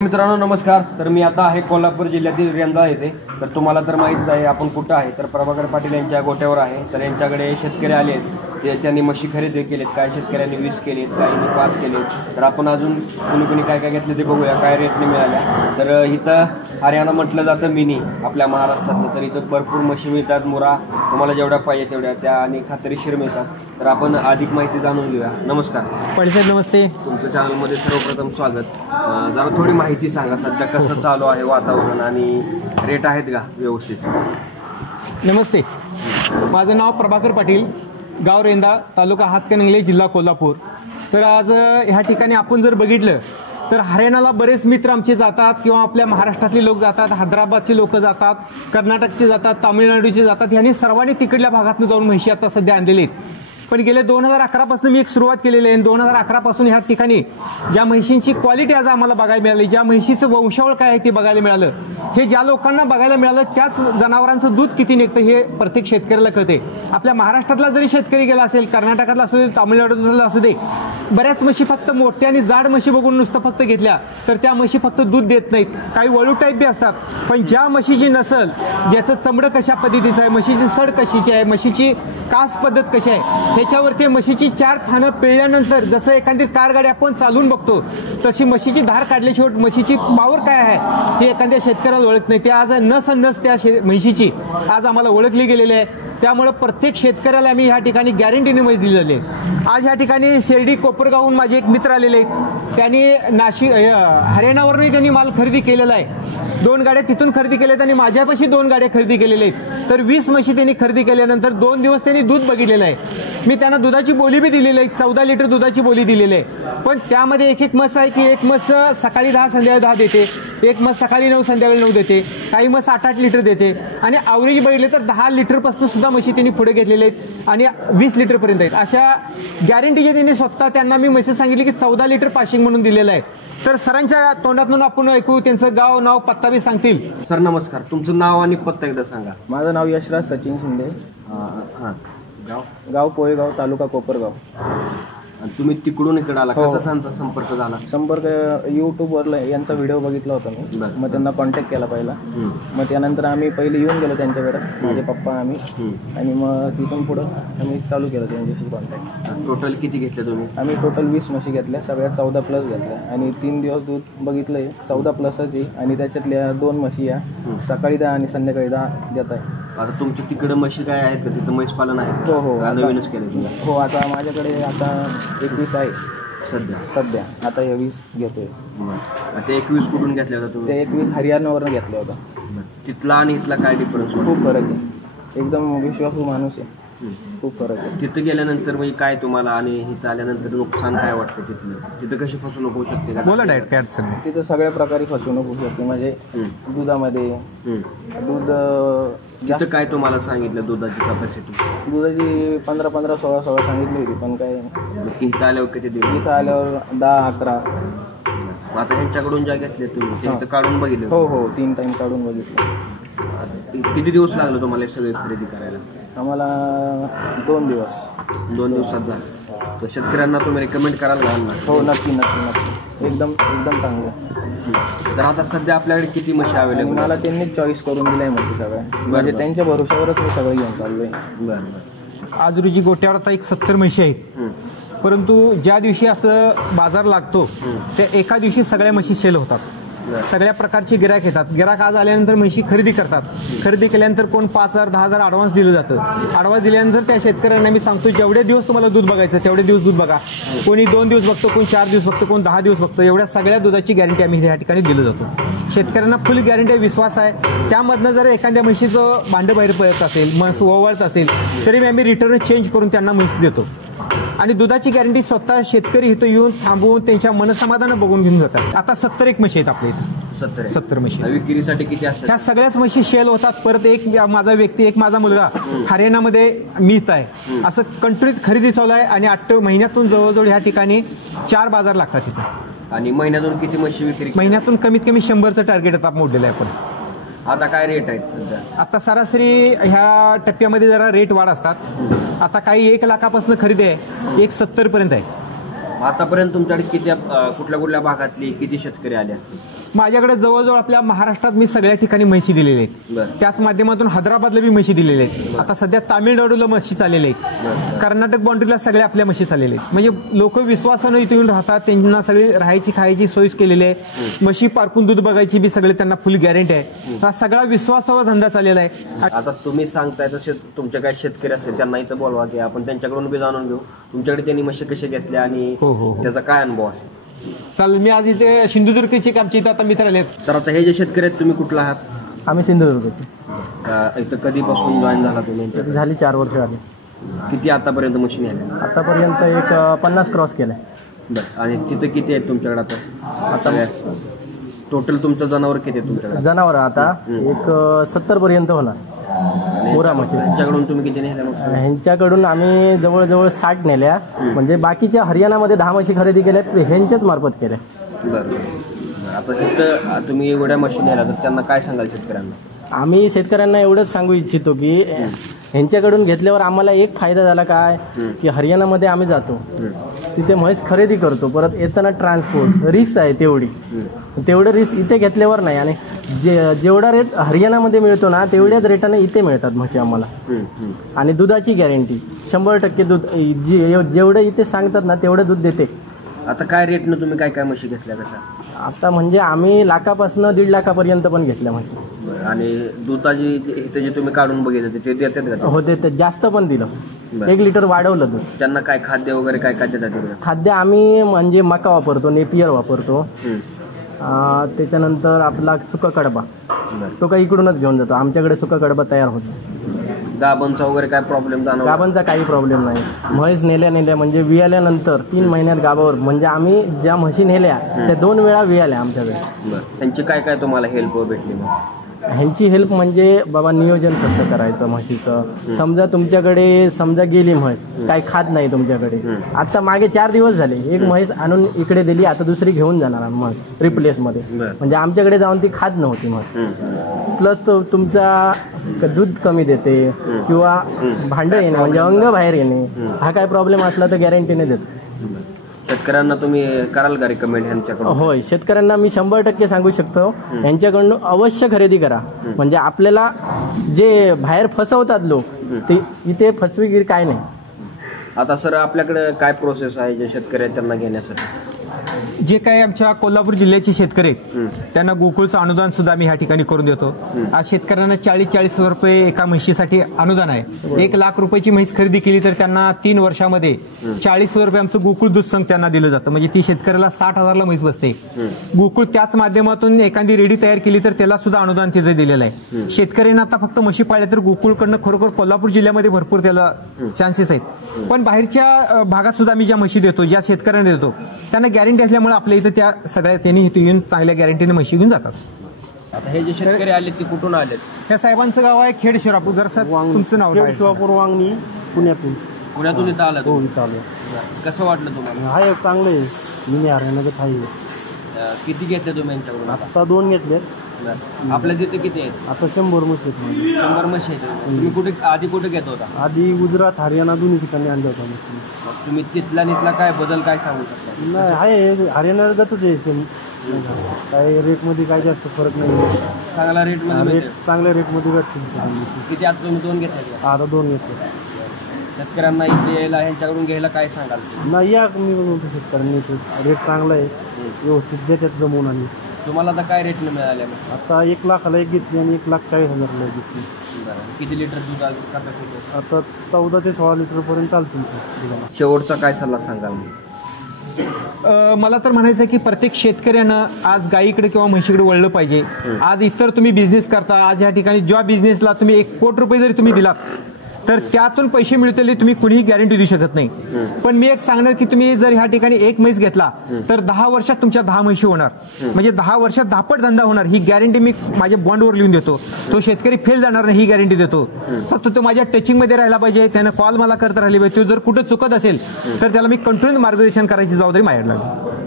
मित्रांनो नमस्कार. तर मी आता आहे कोल्हापूर जिल्ह्यातील रेंदाळा येथे. तर तुम्हाला तर माहितीच आहे आपण कुठं आहे. तर प्रभाकर पाटील यांच्या गोट्यावर आहे. तर यांच्याकडे शेतकरी आले आहेत, त्यांनी म्हशी खरेदी केलेत. काही शेतकऱ्यांनी 20 केलेत, काहींनी 5 केलेत. तर आपण अजून कुणी काय काय घेतले ते बघूया, काय रेटने मिळाल्या. तर इथं हरियाणा म्हटलं जातं मिनी आपल्या महाराष्ट्रातलं. तर इथं भरपूर म्हशी मिळतात, मुरा तुम्हाला जेवढ्या पाहिजे तेवढ्या, त्या आणि खात्रीशीर मिळतात. तर आपण अधिक माहिती जाणून घेऊया. नमस्कार पाटील साहेब. नमस्ते. तुमच्या चॅनलमध्ये सर्वप्रथम स्वागत. जरा थोडी माहिती सांगा, सध्या कसं चालू आहे वातावरण आणि रेट आहेत का व्यवस्थित? नमस्ते, माझं नाव प्रभाकर पाटील, गाव रेंदा, तालुका हातकणंगले, जिल्हा कोल्हापूर. तर आज ह्या ठिकाणी आपण जर बघितलं तर हरियाणाला बरेच मित्र आमचे जातात किंवा आपल्या महाराष्ट्रातले लोक जातात, हैदराबादचे लोक जातात, कर्नाटकचे जातात, तामिळनाडूचे जातात. ह्यांनी सर्वांनी तिकडल्या भागातून जाऊन म्हशी आता सध्या आणलेले आहेत. पण गेले 2011 पासून मी एक सुरुवात केलेली आहे. 2011 पासून ह्या ठिकाणी ज्या म्हशींची क्वालिटी आज आम्हाला बघायला मिळाली, ज्या म्हशीचं वंशावळ काय आहे ते बघायला मिळालं, हे ज्या लोकांना बघायला मिळालं त्याच जनावरांचं दूध किती निघतं हे प्रत्येक शेतकऱ्याला कळते. आपल्या महाराष्ट्रातला जरी शेतकरी गेला असेल, कर्नाटकातला असू दे, तामिळनाडूतला असू दे, बऱ्याच म्हशी फक्त मोठ्या आणि जाड म्हशी बघून नुसतं फक्त घेतल्या तर त्या म्हशी फक्त दूध देत नाहीत. काही वळू टाईप बी असतात. पण ज्या म्हशीची नसल, ज्याचं चमडं कशा पद्धतीचं आहे, म्हशीची सड कशीची आहे, म्हशीची कास पद्धत कशी आहे, ह्याच्यावरती म्हशीची 4 थानं पिळल्यानंतर जसं एखादी कार गाडी आपण चालवून बघतो तशी म्हशीची धार काढल्याशिवाय म्हशीची पावर काय आहे हे एखाद्या शेतकऱ्याला ओळख नाही. ते आज नस त्या म्हशीची आज आम्हाला ओळखली गेलेली आहे. त्यामुळे प्रत्येक शेतकऱ्याला आम्ही ह्या ठिकाणी गॅरंटीने म्हैस दिलेली आहे. आज ह्या ठिकाणी शिर्डी कोपरगावहून माझे एक मित्र आलेले आहेत. त्यांनी हरियाणावरूनही त्यांनी माल खरेदी केलेला आहे. 2 गाड्या तिथून खरेदी केल्यात आणि माझ्यापाशी 2 गाड्या खरेदी केलेल्या आहेत. तर 20 म्हशी त्यांनी खरेदी केल्यानंतर 2 दिवस त्यांनी दूध बघितलेलं आहे. मी त्यांना दुधाची बोली बी दिलेली आहे, 14 लिटर दुधाची बोली दिलेली आहे. पण त्यामध्ये एक म्हस आहे की एक म्हस सकाळी 10 संध्याकाळी 10 देते, एक म्हस सकाळी 9 संध्याकाळी 9 देते, काही म्हस 8-8 लिटर देते आणि ॲव्हरेज बघितले तर 10 लिटरपासून सुद्धा म्हशी त्यांनी पुढे घेतलेले आहेत आणि 20 लिटरपर्यंत आहेत. अशा गॅरंटीचे त्यांनी स्वतः त्यांना मी मेसेज सांगितले की 14 लिटर पाशिंग म्हणून दिलेलं आहे. तर सरांच्या तोंडातून आपण ऐकू, त्यांचं गाव, नाव, पत्ता बी सांगतील. सर नमस्कार, तुमचं नाव आणि पत्ता एकदा सांगा. माझं नाव यशराज सचिन शिंदे, गाव पोहेगाव, तालुका कोपरगाव. आणि तुम्ही तिकडून इकडे आला, कसा संपर्क झाला? संपर्क युट्यूबवर यांचा व्हिडिओ बघितला होता मी, मग त्यांना कॉन्टॅक्ट केला पहिला. मग त्यानंतर आम्ही पहिले येऊन गेलो त्यांच्याकडे, माझे पप्पा आम्ही, आणि मग तिथून पुढं आम्ही चालू केलं त्यांच्याशी कॉन्टॅक्ट. टोटल किती घेतले तुम्ही? आम्ही टोटल 20 म्हशी घेतल्या, सगळ्यात 14 प्लस घेतल्या आणि 3 दिवस दूध बघितलंय 14 प्लसची. आणि त्याच्यातल्या 2 म्हशी या सकाळी 10 आणि संध्याकाळी 10 देत आहे. आता तुमच्या तिकडे म्हशी काय आहेत का? तिथं म्हैस पालन आहे? हो हो, नवीनच केलं तुला? हो, आता माझ्याकडे आता 21 आहे सध्या. आता हे 20 घेतोय. ते 21 कुठून घेतल्या होता तुम्ही? ते 21 हरियाणावरून घेतलं होतं. तिथला आणि इथला काय डिफरन्स? खूप फरक आहे, एकदम विश्वासू माणूस आहे, खूप फरक आहे. तिथं गेल्यानंतर म्हणजे काय तुम्हाला आणि इथं आल्यानंतर नुकसान काय वाटतं? तिथं कशी फसवणूक होऊ शकते का? बोला डायरेक्ट, काय अडचण नाही. तिथं सगळ्या प्रकारे फसवणूक होऊ शकते. म्हणजे दुधामध्ये दूध तिथं काय तुम्हाला सांगितलं दुधाची कॅपॅसिटी? दुधाची 15-15, 16-16 सांगितली होती. पण काय इथं आल्यावर किती दिवस? इथं आल्यावर 10-11. आता ह्यांच्याकडून ज्या घेतले तुम्ही ते काढून बघितले? हो हो, 3 टाइम काढून बघितलं. किती दिवस लागलो तुम्हाला सगळे खरेदी करायला? आम्हाला 2 दिवस. 2 दिवसात झालं. तर शेतकऱ्यांना तुम्ही रिकमेंड कराल का? हो, नक्की नक्की नक्की, एकदम चांगलं. तर आता सध्या आपल्याकडे किती म्हशी अवेलेबल? मला त्यांनीच चॉईस करून दिलाय म्हशी सगळ्या, म्हणजे त्यांच्या भरोशावरच मी सगळं घेऊन चाललोय. बरं. आज रोजी गोट्यावर आता 70 म्हशी आहेत. परंतु ज्या दिवशी असं बाजार लागतो त्या एका दिवशी सगळ्या म्हशी सेल होतात. सगळ्या प्रकारचे गिराक येतात. गिराक आज आल्यानंतर म्हशी खरेदी करतात. खरेदी केल्यानंतर कोण 5,000 10,000 ॲडव्हान्स दिलं जातं. ॲडव्हान्स दिल्यानंतर त्या शेतकऱ्यांना मी सांगतो जेवढे दिवस तुम्हाला दूध बघायचं तेवढे दिवस दूध बघा. कोणी 2 दिवस बघतो, कोणी 4 दिवस बघतो, कोणी 10 दिवस बघतो. एवढ्या सगळ्या दुधाची गॅरंटी आम्ही या ठिकाणी दिलं जातो. शेतकऱ्यांना फुल गॅरंटी आहे, विश्वास आहे. त्यामधनं जर एखाद्या म्हशीचं भांडं बाहेर पडत असेल, म्हस ओवळत असेल तरी आम्ही रिटर्न चेंज करून त्यांना म्हैस देतो. आणि दुधाची गॅरंटी स्वतः शेतकरी इथं येऊन थांबवून त्यांच्या मनसमाधानं बघून घेऊन जातात. आता 70 म्हशी आहेत आपल्या इथं. 70 म्हशी. विक्रीसाठी किती असतात? ह्या सगळ्याच म्हशी शेल होतात. परत एक माझा व्यक्ती, एक माझा मुलगा हरियाणामध्ये मिळत आहे. असं कंटिन्यू खरेदी चालू आहे. आणि 8 महिन्यातून जवळजवळ ह्या ठिकाणी 4 बाजार लागतात तिथं. आणि महिन्यातून किती म्हशी विक्री? महिन्यातून कमीत कमी 100चं टार्गेट आता मोडलेलं आहे. आपण आता काय रेट आहेत सध्या? आता सरासरी ह्या टप्प्यामध्ये जरा रेट वाढ असतात. आता काही 1 लाखापासून खरेदी आहे, 170 पर्यंत आहे. आतापर्यंत तुमच्याकडे किती कुठल्या कुठल्या भागातली किती शेतकरी आले असतील? माझ्याकडे जवळजवळ आपल्या महाराष्ट्रात मी सगळ्या ठिकाणी म्हशी दिलेल्या आहेत. त्याच माध्यमातून हैदराबादला बी म्हशी दिलेल्या आहेत. आता सध्या तामिळनाडूला म्हशी चाललेल्या आहेत. कर्नाटक बाउंड्रीला सगळ्या आपल्या म्हशी चाललेल्या आहेत. म्हणजे लोक विश्वासानं इथे येऊन राहतात. त्यांना सगळी राहायची खायची सोय केलेली आहे. म्हशी पारखून दूध बघायची बी सगळे त्यांना फुल गॅरंटी आहे. हा सगळा विश्वासावर धंदा चाललेला आहे. आता तुम्ही सांगताय तसे तुमचे काही शेतकरी असतील त्यांना इथं बोलवा की आपण त्यांच्याकडून बी जाणून घेऊ तुमच्याकडे त्यांनी म्हशी कशी घेतल्या आणि त्याचा काय अनुभव आहे. चालेल. मी आज इथे सिंधुदुर्गचे आमच्या इथं आता मित्र आले. तर आता हे जे शेतकरी आहेत तुम्ही कुठला आहात. आम्ही सिंधुदुर्गचे. इथं कधीपासून जॉईन झाला तुम्ही. झाली 4 वर्ष आली. किती आतापर्यंत मशीन आहे. आतापर्यंत एक 50 क्रॉस केलाय. बरं. आणि तिथं किती आहेत तुमच्याकडे आता टोटल तुमचं जनावर किती आहे तुमच्याकडे. जनावर आता एक 70 पर्यंत होणार पुरा म्हशी. त्यांच्याकडून तुम्ही किती नेल्या. ह्यांच्याकडून आम्ही जवळजवळ 60 नेल्या. म्हणजे बाकीच्या हरियाणामध्ये 10 म्हशी खरेदी केल्या ह्यांच्याच मार्फत केल्या. बरं. आता तिथं तुम्ही एवढ्या मशीन नेल्या तर त्यांना काय सांगाल शेतकऱ्यांना. आम्ही शेतकऱ्यांना एवढंच सांगू इच्छितो की ह्यांच्याकडून घेतल्यावर आम्हाला एक फायदा झाला काय की हरियाणामध्ये आम्ही जातो तिथे म्हैस खरेदी करतो. परत येताना ट्रान्सपोर्ट रिस्क आहे तेवढं रिस्क इथे घेतल्यावर नाही. आणि जेवढा रेट हरियाणामध्ये मिळतो ना तेवढ्याच रेटाने इथे मिळतात म्हशी आम्हाला. आणि दुधाची गॅरंटी 100% दूध जेवढं इथे सांगतात ना तेवढं दूध देते. आता काय रेटनं तुम्ही काय काय म्हशी घेतल्या कशा. आता म्हणजे आम्ही लाखापासून 1.5 लाखापर्यंत पण घेतल्या म्हशी. आणि दुधाची इथे जे तुम्ही काढून बघितलं ते देतात का. हो देतात. जास्त पण दिलं. 1 लिटर वाढवलं दूध. त्यांना काय खाद्य वगैरे काय काय देतात. खाद्य आम्ही म्हणजे मका वापरतो नेपियर वापरतो. त्याच्यानंतर आपला सुका कडबा तो काही इकडूनच घेऊन जातो. आमच्याकडे सुका कडबा तयार होतो. गाबांचा वगैरे काय प्रॉब्लेम जाणवला. गाबांचा काही प्रॉब्लेम नाही. म्हैस नेल्या म्हणजे वियाल्यानंतर 3 महिन्यात गाबावर म्हणजे आम्ही ज्या म्हशी नेल्या त्या 2 वेळा वियाल्या आमच्याकडे. त्यांची काय काय तुम्हाला हेल्प भेटली. ह्यांची हेल्प म्हणजे बाबा नियोजन कसं करायचं म्हशीचं. समजा तुमच्याकडे गेली म्हैस काही खात नाही तुमच्याकडे. आता मागे 4 दिवस झाले एक म्हैस आणून इकडे दिली. आता दुसरी घेऊन जाणार म्हैस रिप्लेस मध्ये. म्हणजे आमच्याकडे जाऊन ती खात नव्हती म्हैस. प्लस तो तुमचा दूध कमी देते किंवा भांडं येणे म्हणजे अंग बाहेर येणे हा काय प्रॉब्लेम असला तर गॅरंटीने देतो. शेतकऱ्यांना तुम्ही कराल का रिकमेंड यांच्याकडून. होय शेतकऱ्यांना मी 100% सांगू शकतो यांच्याकडून अवश्य खरेदी करा. म्हणजे आपल्याला जे बाहेर फसवतात लोक ते इथे फसवेगिरी काय नाही. आता सर आपल्याकडे काय प्रोसेस आहे जे शेतकरी आहेत त्यांना घेण्यासाठी. जे काही आमच्या कोल्हापूर जिल्ह्याचे शेतकरी आहेत त्यांना गोकुळचं अनुदान सुद्धा आम्ही ह्या ठिकाणी करून देतो. आज शेतकऱ्यांना 40-40 हजार रुपये एका म्हशीसाठी अनुदान आहे. 1 लाख रुपयाची म्हैस खरेदी केली तर त्यांना 3 वर्षामध्ये 40 हजार रुपये आमचं गोकुळ दूध संघ त्यांना दिलं जातं. म्हणजे ती शेतकऱ्याला 60,000ला म्हैस बसते. गोकुळ त्याच माध्यमातून एखादी रेडी तयार केली तर त्याला सुद्धा अनुदान तिथे दिलेलं आहे. शेतकऱ्यांना आता फक्त म्हशी पाळल्या तर गोकुळकडनं खरोखर कोल्हापूर जिल्ह्यामध्ये भरपूर त्याला चान्सेस आहेत. पण बाहेरच्या भागात सुद्धा आम्ही ज्या म्हशी देतो ज्या शेतकऱ्यांना देतो त्यांना गॅरंटी असल्यामुळे आपल्या इथं त्या सगळ्या त्यांनी इथे येऊन चांगल्या गॅरंटीने म्हशी घेऊन जातात. आता हे जे शेतकरी आले ते कुठून आलेत. त्या साहेबांचं गाव आहे खेड शिरापूर. जर तुमचं नाव शिवापूर वांगणी पुण्यातून इथं आलं. कसं वाटलं तुम्हाला. हाय चांगलं आहे. मी हरियाणाचं आहे. किती घेतले तुम्ही यांच्याकडून. आता 2 घेतले. आपल्या तिथे किती आहेत. आता 100 म्हशी. 100 म्हशी आहेत. तुम्ही कुठे आधी कुठे घेत होता. आधी गुजरात हरियाणा दोन्ही ठिकाणी आणलं होतं. तुम्ही तिथला काय बदल काय सांगू शकता. नाही आहे हरियाणागतच आहे. काही रेटमध्ये काय जास्त फरक नाही. चांगला रेट चांगल्या रेटमध्ये भेटतील. किती आता तुम्ही 2 घेतले. आता 2 घेतले. शेतकऱ्यांना इथे यायला ह्यांच्याकडून घ्यायला काय सांगाल. नाही या मी म्हणतो शेतकऱ्यांनी रेट चांगला आहे व्यवस्थित देतात जमवून. आणि तुम्हाला आता काय रेटने मिळाले. आता 1 लाखाला एक घेतली आणि 1,40,000ला एक घेतली. किती लिटर दूध आता 14 ते 16 लिटर पर्यंत चालतं. शेवटचा काय सल्ला सांगाल. मला तर म्हणायचं की प्रत्येक शेतकऱ्यानं आज गायीकडे किंवा म्हशीकडे वळलं पाहिजे. आज इतर तुम्ही बिझनेस करता. आज या ठिकाणी ज्या बिझनेसला तुम्ही 1 कोटी रुपये जरी तुम्ही दिलात तर त्यातून पैसे मिळतील तुम्ही कुणीही गॅरंटी देऊ शकत नाही. पण मी एक सांगणार की तुम्ही जर ह्या ठिकाणी 1 म्हैस घेतला तर 10 वर्षात तुमच्या 10 म्हशी होणार. म्हणजे 10 वर्षात 10 पट धंदा होणार. ही गॅरंटी मी माझ्या बॉन्डवर लिहून देतो. तो शेतकरी फेल जाणार नाही ही गॅरंटी देतो. फक्त तो माझ्या टचिंग मध्ये राहिला पाहिजे. त्यानं कॉल मला करता राहिली पाहिजे. तो जर कुठे चुकत असेल तर त्याला मी कंटिन्यू मार्गदर्शन करायची जबाबदारी माझ्याकडे लागली.